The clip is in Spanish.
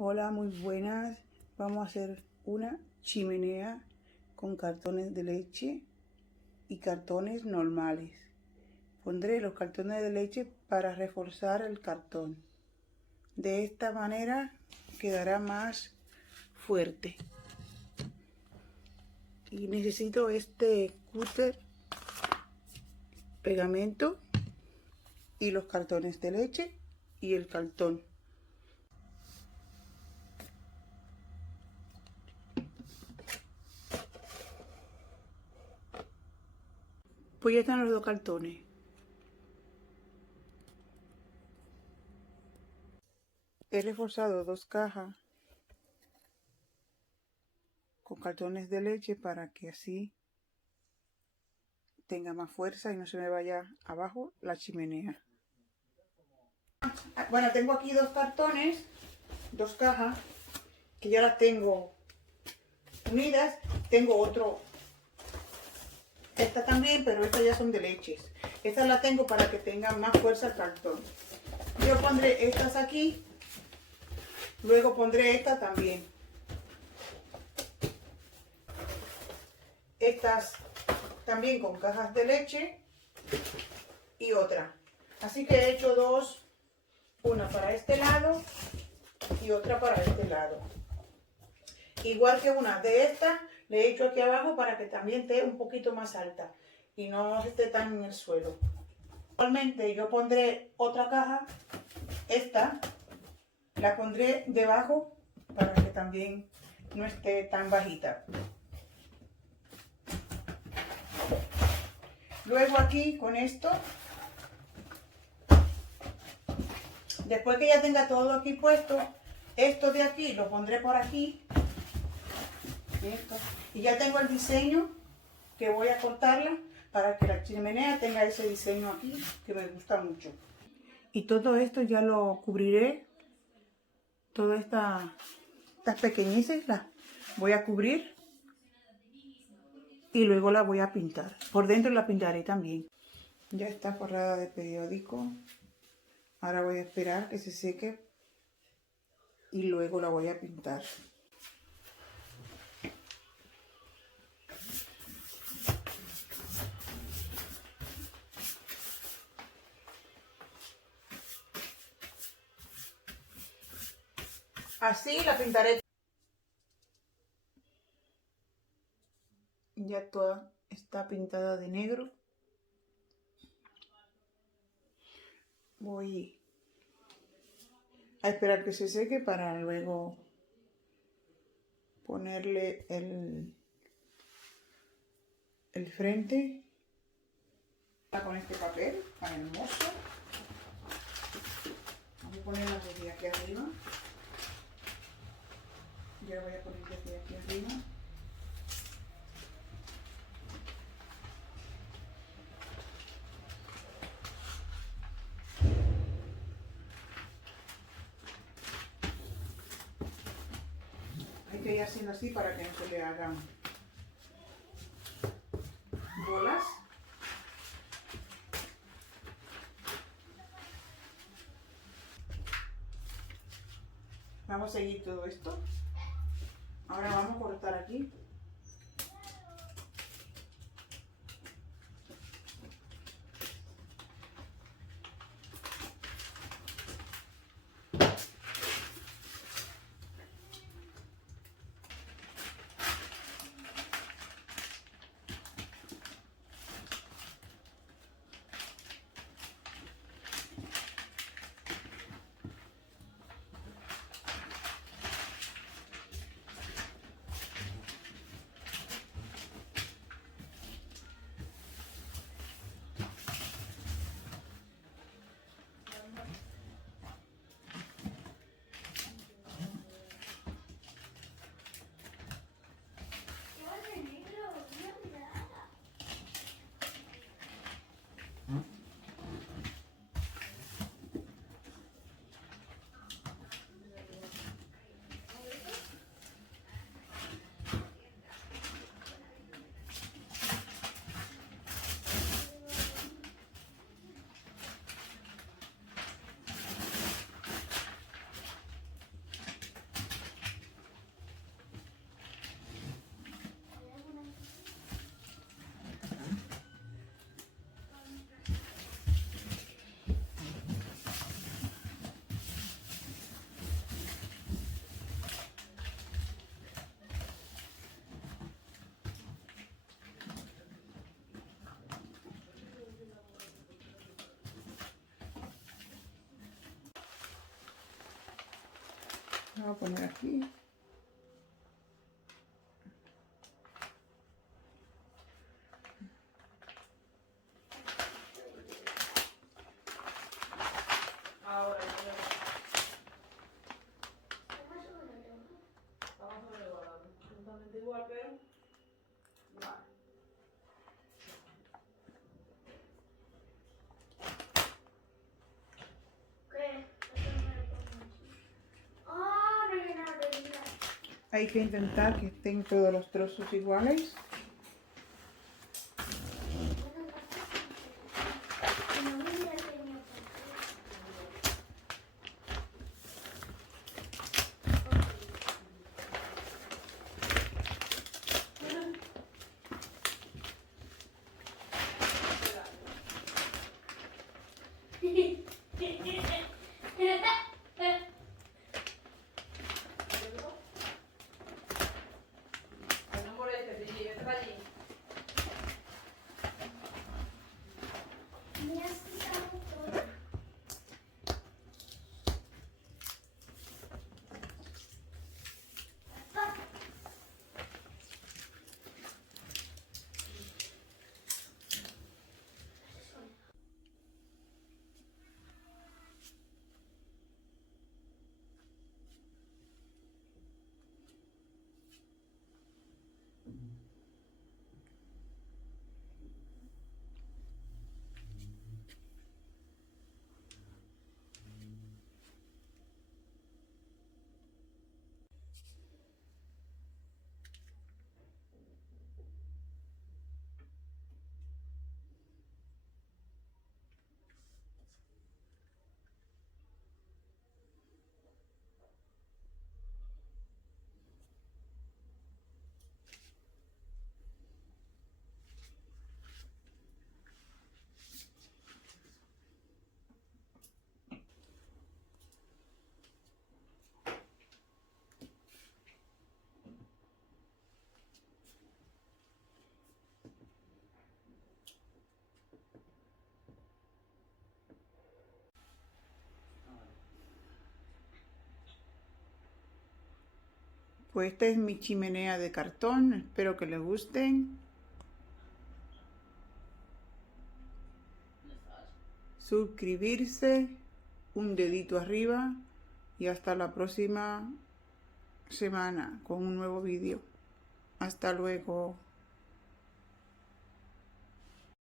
Hola, muy buenas. Vamos a hacer una chimenea con cartones de leche y cartones normales. Pondré los cartones de leche para reforzar el cartón. De esta manera quedará más fuerte. Y necesito este cúter, pegamento y los cartones de leche y el cartón. Pues ya están los dos cartones. He reforzado dos cajas con cartones de leche para que así tenga más fuerza y no se me vaya abajo la chimenea. Bueno, tengo aquí dos cartones, dos cajas, que ya las tengo unidas. Tengo otro, esta también, pero estas ya son de leches. Estas las tengo para que tengan más fuerza el cartón. Yo pondré estas aquí, luego pondré esta también. Estas también con cajas de leche y otra. Así que he hecho dos, una para este lado y otra para este lado. Igual que una de estas, le he hecho aquí abajo para que también esté un poquito más alta y no esté tan en el suelo. Igualmente yo pondré otra caja, esta, la pondré debajo para que también no esté tan bajita. Luego aquí con esto, después que ya tenga todo aquí puesto, esto de aquí lo pondré por aquí. Esto. Y ya tengo el diseño que voy a cortarla para que la chimenea tenga ese diseño aquí que me gusta mucho. Y todo esto ya lo cubriré, todas estas pequeñices las voy a cubrir y luego la voy a pintar. Por dentro la pintaré también. Ya está forrada de periódico. Ahora voy a esperar que se seque y luego la voy a pintar. Así la pintaré. Ya toda está pintada de negro. Voy a esperar que se seque para luego ponerle el frente con este papel tan hermoso. Voy a ponerla desde aquí arriba. Ya voy a poner desde aquí arriba. Hay que ir haciendo así para que no se le hagan bolas. Vamos a seguir todo esto. Ahora vamos a cortar aquí. Voy a poner aquí. Ahora, vamos sobrevolando. Totalmente igual, pero. Vale. ¿Qué? Ah, rellenar. Hay que intentar que estén todos los trozos iguales. No molestes, Gigi, vete para allí. Me has quitado todo. Pues esta es mi chimenea de cartón. Espero que les gusten. Suscribirse, un dedito arriba y hasta la próxima semana con un nuevo vídeo. Hasta luego.